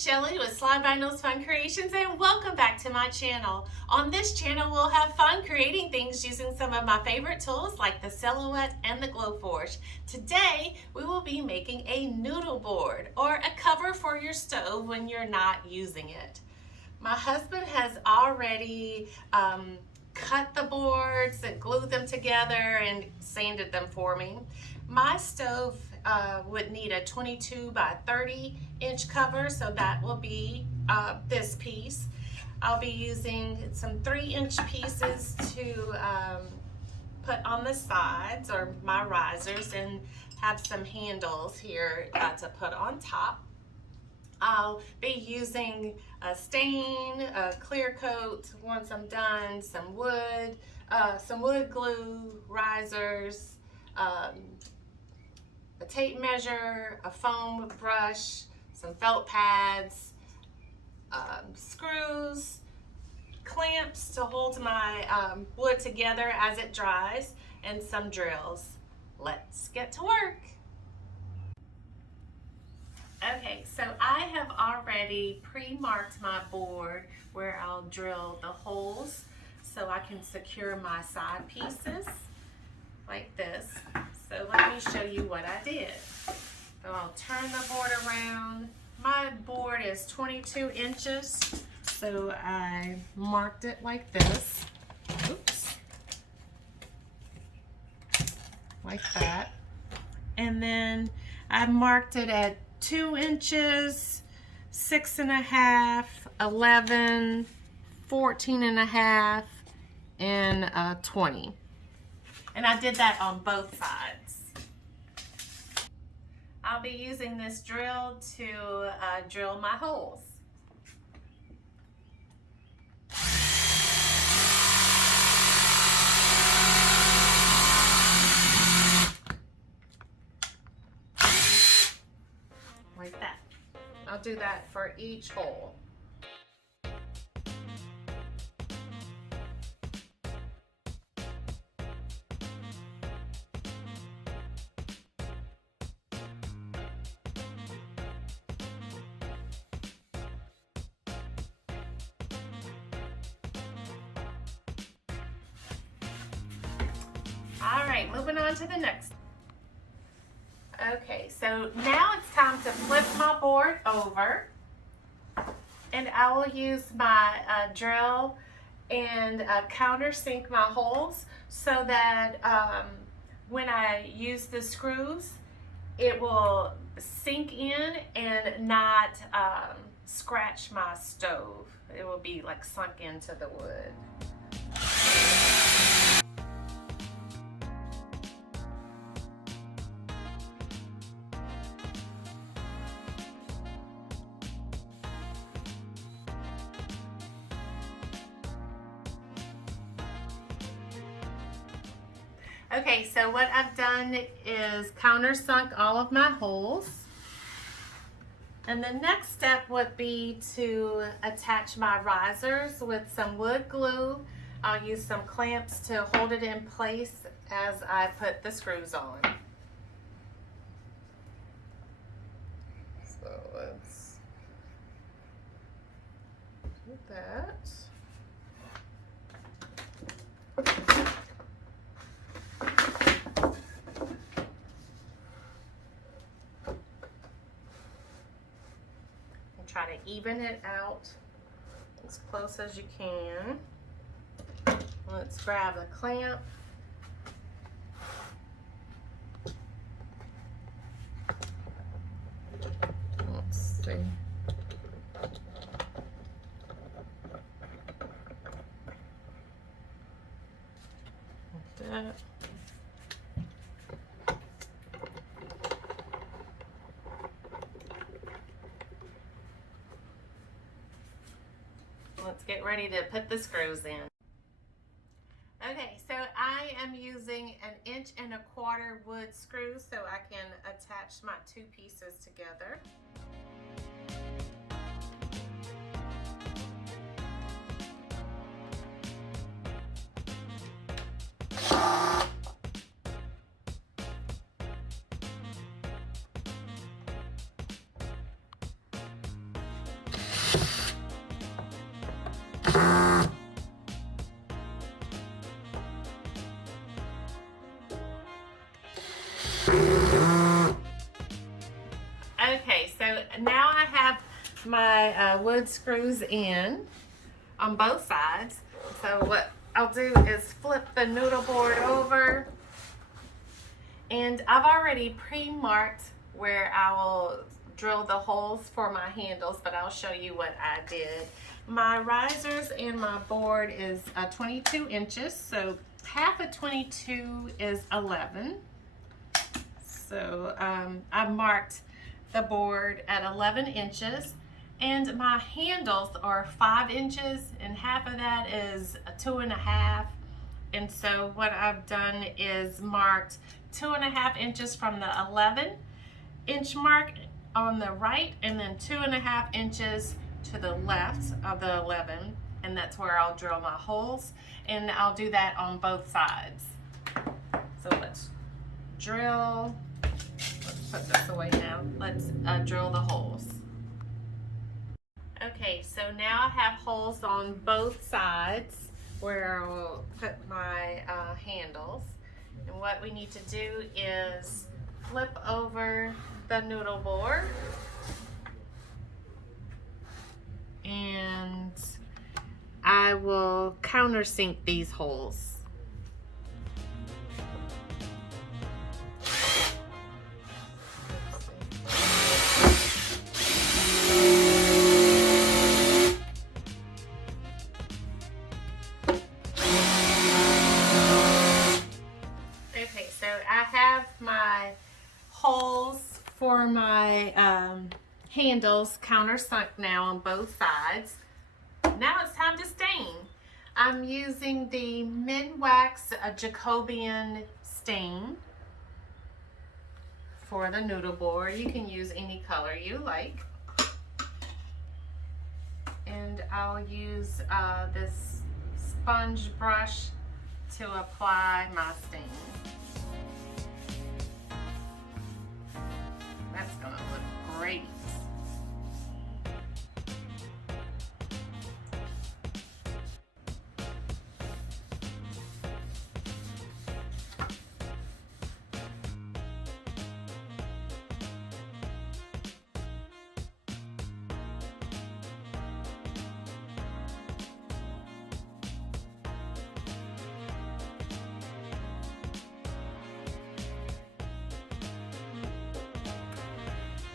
Shelly with Slide Vinyls Fun Creations, and welcome back to my channel. On this channel we'll have fun creating things using some of my favorite tools like the Silhouette and the Glowforge. Today we will be making a noodle board, or a cover for your stove when you're not using it. My husband has already cut the boards and glued them together and sanded them for me. My stove would need a 22 by 30 inch cover, so that will be this piece. I'll be using some 3-inch pieces to put on the sides, or my risers, and have some handles here to put on top. I'll be using a stain, a clear coat once I'm done, some wood glue, risers, a tape measure, a foam brush, some felt pads, screws, clamps to hold my wood together as it dries, and some drills. Let's get to work. Okay, so I have already pre-marked my board where I'll drill the holes so I can secure my side pieces like this. So let me show you what I did. So I'll turn the board around. My board is 22 inches, so I marked it like this. Oops. Like that. And then I marked it at 2 inches, 6.5, 11, 14.5, and 20. And I did that on both sides. I'll be using this drill to drill my holes. Like that. I'll do that for each hole. All right, moving on to the next. Okay, so now it's time to flip my board over, and I will use my drill and countersink my holes so that when I use the screws, it will sink in and not scratch my stove. It will be like sunk into the wood. Okay, so what I've done is countersunk all of my holes. And the next step would be to attach my risers with some wood glue. I'll use some clamps to hold it in place as I put the screws on. So let's do that. Try to even it out as close as you can. Let's grab a clamp. Let's see. Like that. Let's get ready to put the screws in. Okay, so I am using 1.25 inch wood screw so I can attach my two pieces together. now I have my wood screws in on both sides. So what I'll do is flip the noodle board over, and I've already pre-marked where I will drill the holes for my handles, but I'll show you what I did. My risers and my board is 22 inches, so half of 22 is 11. So I marked the board at 11 inches, and my handles are 5 inches, and half of that is 2.5. And so what I've done is marked 2.5 inches from the 11-inch mark on the right, and then 2.5 inches to the left of the 11, and that's where I'll drill my holes, and I'll do that on both sides. So let's drill. Let's put this away now. Let's drill the holes. Okay, so now I have holes on both sides where I'll put my handles. And what we need to do is flip over the noodle board, and I will countersink these holes. Okay, so I have my holes for my handles countersunk now on both sides. Now it's time to stain. I'm using the Mid-Wax Jacobian stain for the noodle board. You can use any color you like. And I'll use this sponge brush to apply my stain. That's gonna look great.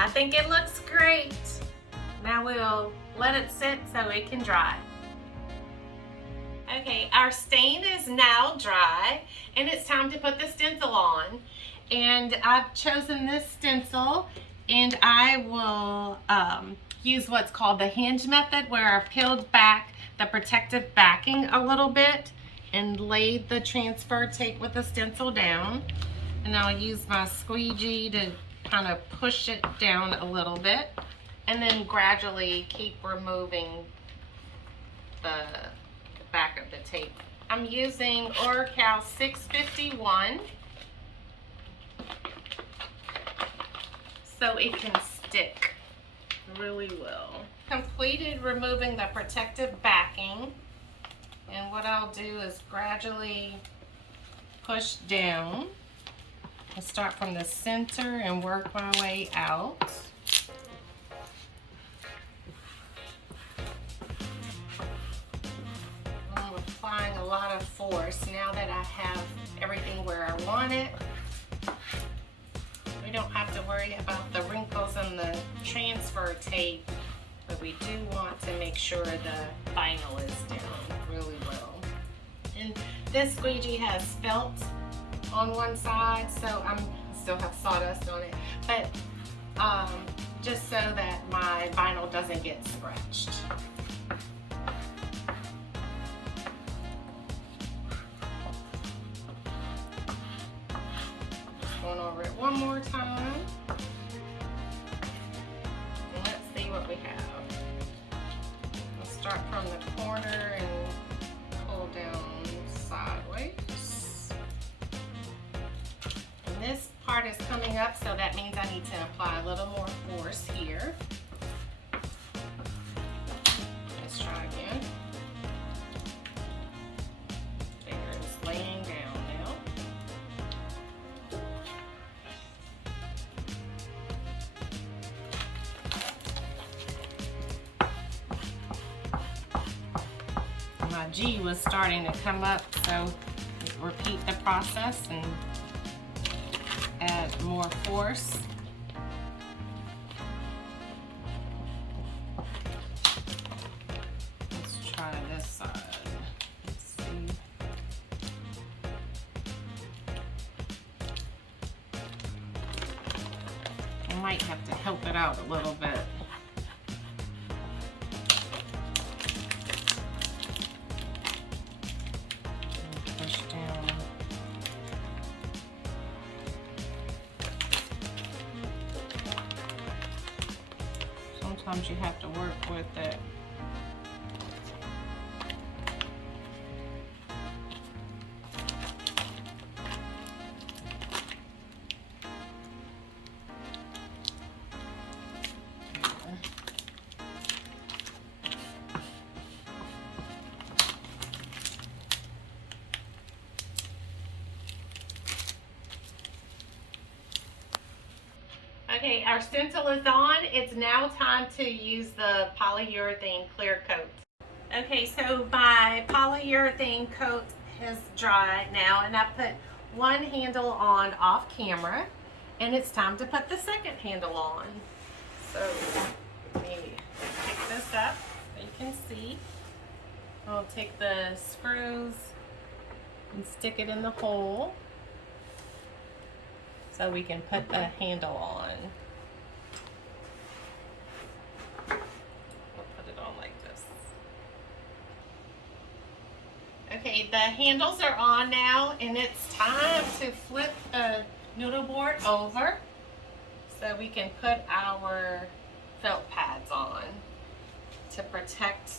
I think it looks great. Now we'll let it sit so it can dry. Okay, our stain is now dry, and it's time to put the stencil on. And I've chosen this stencil, and I will use what's called the hinge method, where I've peeled back the protective backing a little bit and laid the transfer tape with the stencil down. And I'll use my squeegee to kind of push it down a little bit, and then gradually keep removing the back of the tape. I'm using Oracal 651 so it can stick really well. Completed removing the protective backing, and what I'll do is gradually push down. I'll start from the center and work my way out. I'm applying a lot of force now that I have everything where I want it. We don't have to worry about the wrinkles and the transfer tape, but we do want to make sure the vinyl is down really well. And this squeegee has felt on one side, so I still have sawdust on it, but just so that my vinyl doesn't get scratched. Just going over it one more time, and let's see what we have. Let's start from the corner and pull down sideways. This part is coming up, so that means I need to apply a little more force here. Let's try again. Finger is laying down now. my G was starting to come up, so repeat the process and add more force. Let's try this side. Let's see. I might have to help it out a little bit. Push down. Sometimes you have to work with it. Okay, our stencil is on. It's now time to use the polyurethane clear coat. Okay, so my polyurethane coat has dried now, and I put one handle on off camera, and it's time to put the second handle on. So let me pick this up so you can see. I'll take the screws and stick it in the hole, so we can put the handle on. We'll put it on like this. Okay, the handles are on now, and it's time to flip the noodle board over so we can put our felt pads on to protect.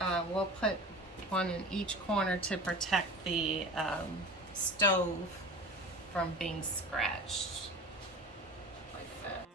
We'll put one in each corner to protect the stove from being scratched like that.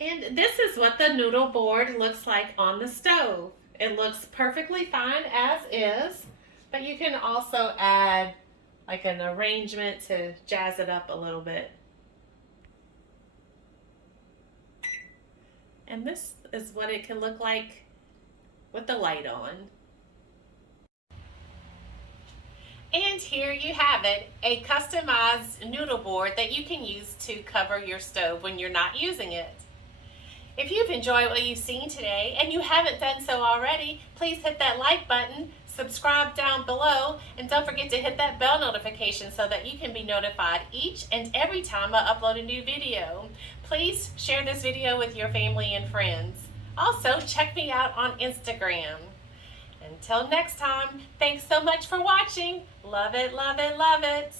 And this is what the noodle board looks like on the stove. It looks perfectly fine as is. But you can also add like an arrangement to jazz it up a little bit. And this is what it can look like with the light on. And here you have it, a customized noodle board that you can use to cover your stove when you're not using it. If you've enjoyed what you've seen today and you haven't done so already, please hit that like button, subscribe down below, and don't forget to hit that bell notification so that you can be notified each and every time I upload a new video. Please share this video with your family and friends. Also, check me out on Instagram. Until next time, thanks so much for watching. Love it, love it, love it.